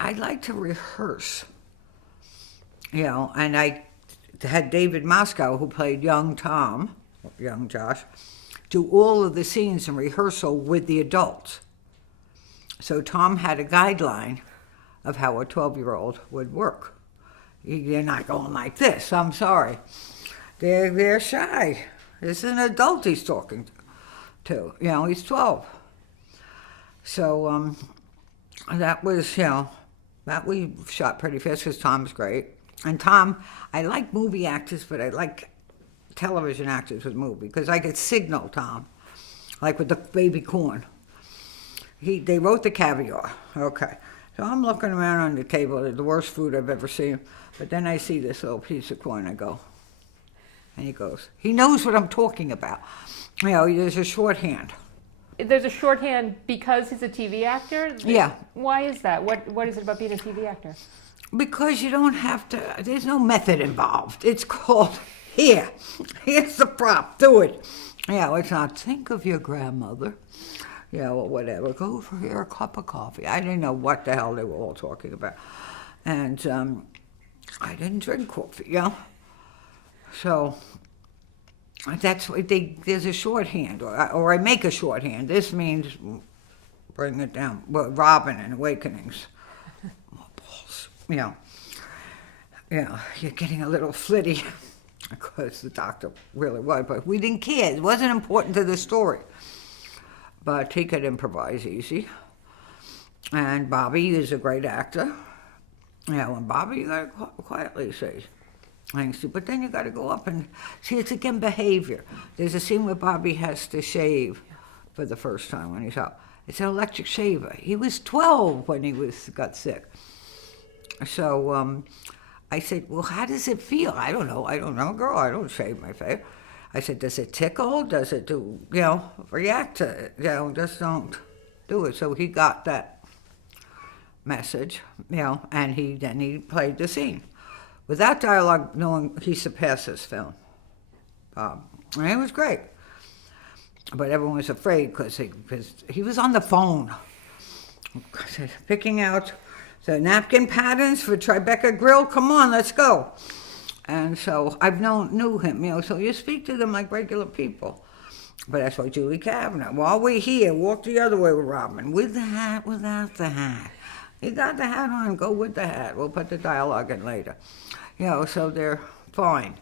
I like to rehearse, and I had David Moscow, who played young Tom, young Josh, do all of the scenes in rehearsal with the adults. So Tom had a guideline of how a 12-year-old would work. You're not going like this, I'm sorry. They're shy. This is an adult he's talking to. He's 12. So that was, that we shot pretty fast because Tom's great. And Tom, I like movie actors, but I like television actors with movie because I could signal Tom, like with the baby corn. They wrote the caviar, okay. So I'm looking around on the table, the worst food I've ever seen. But then I see this little piece of corn, I go, and he goes, he knows what I'm talking about. There's a shorthand. There's a shorthand because he's a TV actor? Yeah. Why is that? What is it about being a TV actor? Because you don't have to, there's no method involved. It's called, here's the prop, do it. It's not, think of your grandmother. Or whatever, go for here a cup of coffee. I didn't know what the hell they were all talking about. And I didn't drink coffee, So that's what there's a shorthand, or I make a shorthand. This means bring it down. Well, Robin and Awakenings. My balls. You're getting a little flitty because the doctor really was, but we didn't care. It wasn't important to the story. But he could improvise easy. And Bobby is a great actor. And Bobby, you gotta quietly say things. But then you gotta go up and see, it's again behavior. There's a scene where Bobby has to shave for the first time when he's out. It's an electric shaver. He was 12 when he got sick. So I said, well, how does it feel? I don't know, girl, I don't shave my face. I said, does it tickle? Does it do, react to it? Just don't do it. So he got that message, and then he played the scene. Without dialogue, knowing he surpassed this film. And it was great. But everyone was afraid because he was on the phone, picking out the napkin patterns for Tribeca Grill. Come on, let's go. And so I've knew him, so you speak to them like regular people. But that's why Julie Kavanaugh, while we're here, walk the other way with Robin, with the hat, without the hat. You got the hat on, go with the hat. We'll put the dialogue in later. So they're fine.